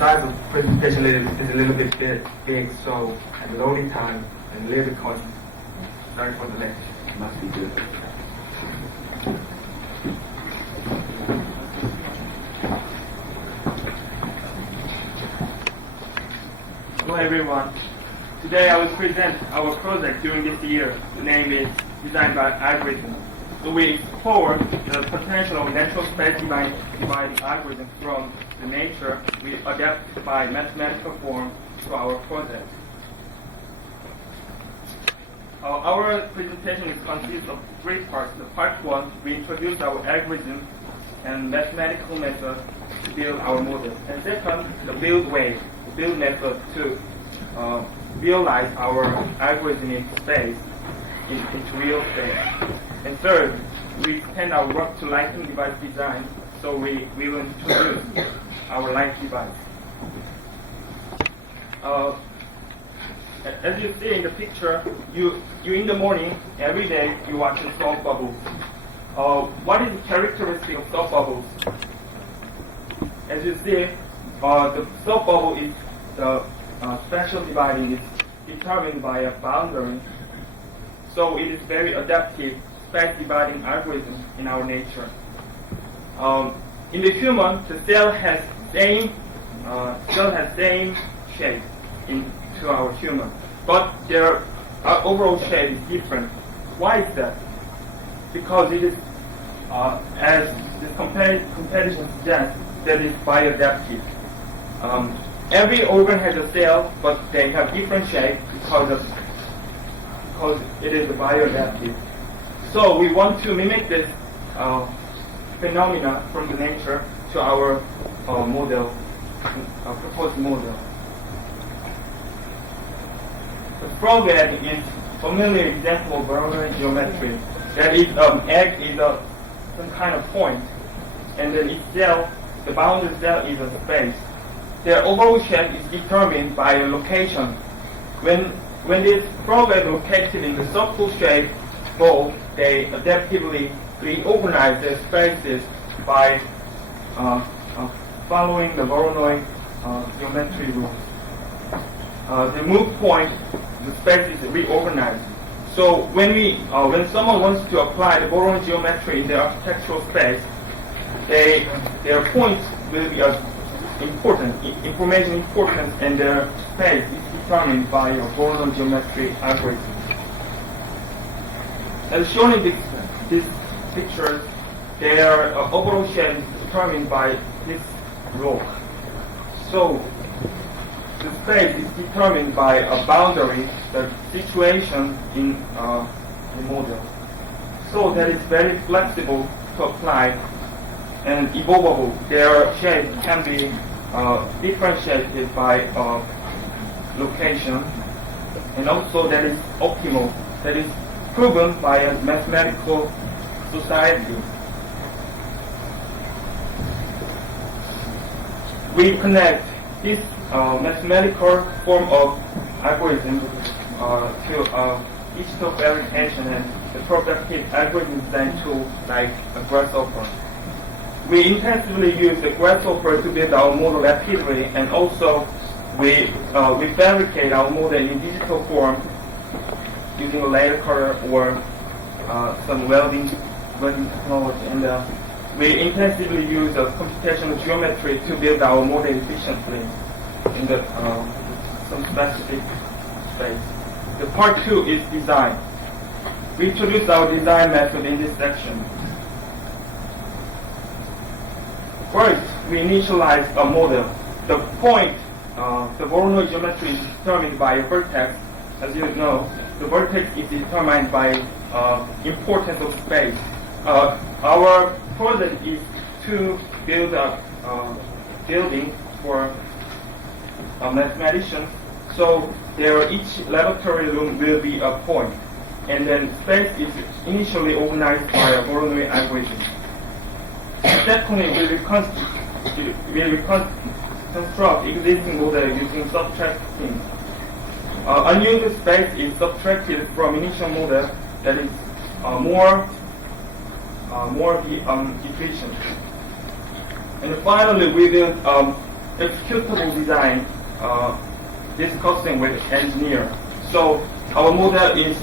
size of presentation is a little bit big, so and loading time and a little bit cost. Sorry for the delay. Must be good. Hello everyone. Today I will present our project during this year. The name is Designed by Algorithm. So we explore the potential of natural space dividing algorithms from the nature we adapt by mathematical form to our project. Our presentation consists of three parts. The part one, we introduce our algorithm and mathematical method to build our model. And second, the build method to realize our algorithmic space into real space. And third, we extend our work to lighting device design, so we will introduce our light device. As you see in the picture, you in the morning, every day, you watch the soap bubbles. What is the characteristic of soap bubbles? As you see, the soap bubble is the spatial dividing is determined by a boundary. So it is very adaptive space dividing algorithm in our nature. In the human, the cell has same shape to our human, but their overall shape is different. Why is that? Because it is, as this comparison suggests, that is bioadaptive. Every organ has a cell, but they have different shape because it is bioadaptive. So we want to mimic this phenomena from the nature to our model, proposed model. The frog egg is a familiar example of Voronoi geometry. That is, egg is some kind of point, and then its cell, the boundary cell, is a space. Their overall shape is determined by a location. When this frog egg located in the circle-shaped bowl, they adaptively reorganize their spaces by following the Voronoi geometry rules. The move point, the space is reorganized. So when someone wants to apply the Voronoi geometry in their architectural space, their points will be information importance, and their space is determined by a Voronoi geometry algorithm. As shown in this picture, their overall shape is determined by this rule. So the space is determined by a boundary, the situation in the model. So that is very flexible to apply and evolvable. Their shape can be differentiated by location, and also that is optimal. That is proven by a mathematical society. We connect this mathematical form of algorithm to digital verification and the productive algorithm design tool like a grasshopper. We intensively use the grasshopper to build our model rapidly, and also we fabricate our model in digital form using a layer cutter or some welding technology. And we intensively use computational geometry to build our model efficiently in some specific space. The part two is design. We introduce our design method in this section. First, we initialize a model. The point, the Voronoi geometry is determined by a vertex. As you know, the vertex is determined by importance of space. Our project is to build a building for mathematicians. So each laboratory room will be a point, and then space is initially organized by a Voronoi algorithm. Secondly, we reconstruct existing model using subtracting. Unused space is subtracted from initial model that is more efficient. And finally, we build executable design discussing with engineer. So our model is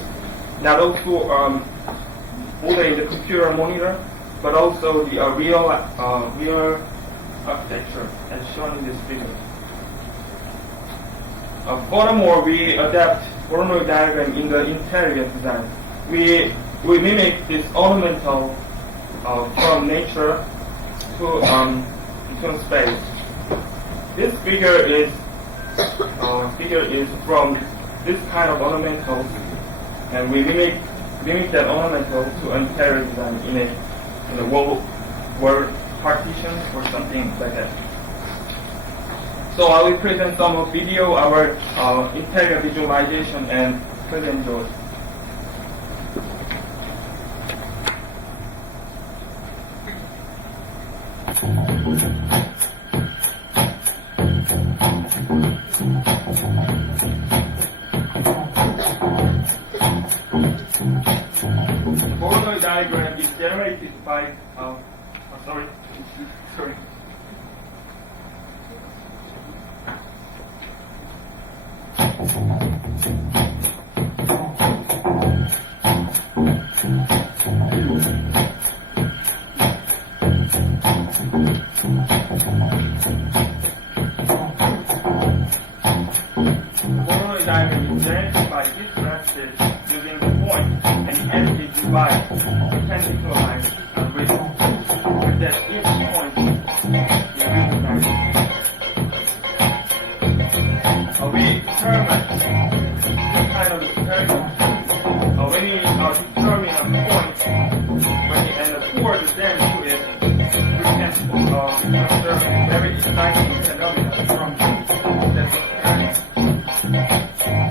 not also model in the computer monitor, but also the real architecture as shown in this figure. Furthermore, we adapt Voronoi diagram in the interior design. We mimic this ornamental from nature to space. This figure is from this kind of ornamental, and we mimic that ornamental to interior design in a wall partition or something like that. So I will present some of video, our interior visualization, and please enjoy. Voronoi diagram is generated by sorry. Voronoi diagram is generated by this method using the point and the empty divide perpendicular line with that each point is recognized. We determine this kind of experiment. When we determine a point, and toward the end to it, we can observe very exciting phenomena from that experiment.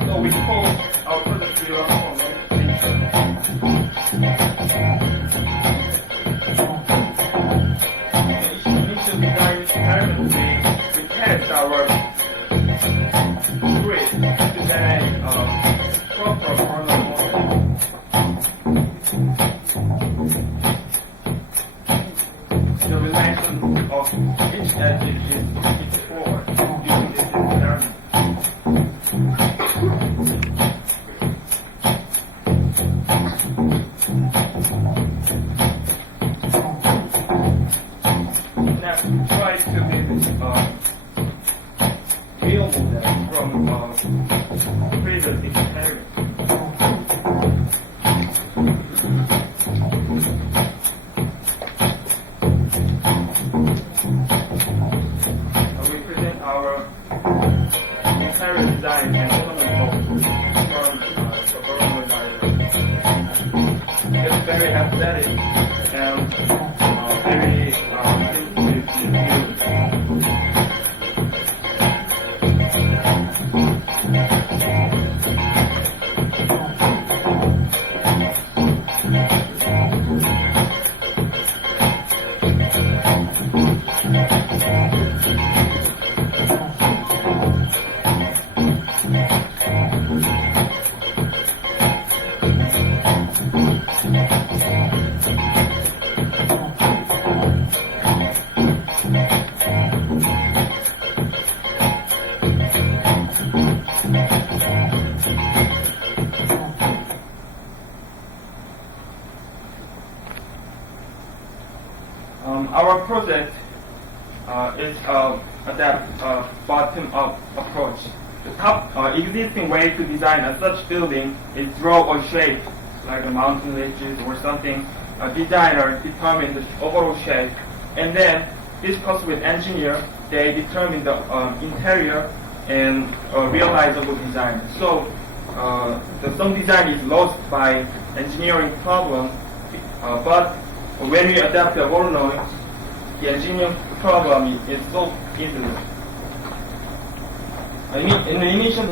So we call our product zero for initial design experiment, we test our grid to then proper order model. The relation of each edge is explored using this experiment. Now try to real model from previous experiment. We present our interior design and ornamental from the Voronoi diagram. It's very aesthetic and very intuitive to use. Our project is adapt bottom-up approach. The top existing way to design a such building is draw a shape, like a mountain ridges or something. A designer determines the overall shape, and then discuss with engineer. They determine the interior and realizable design. So some design is lost by engineering problem, but when we adapt the Voronoi, the engineering problem is solved easily. In the initial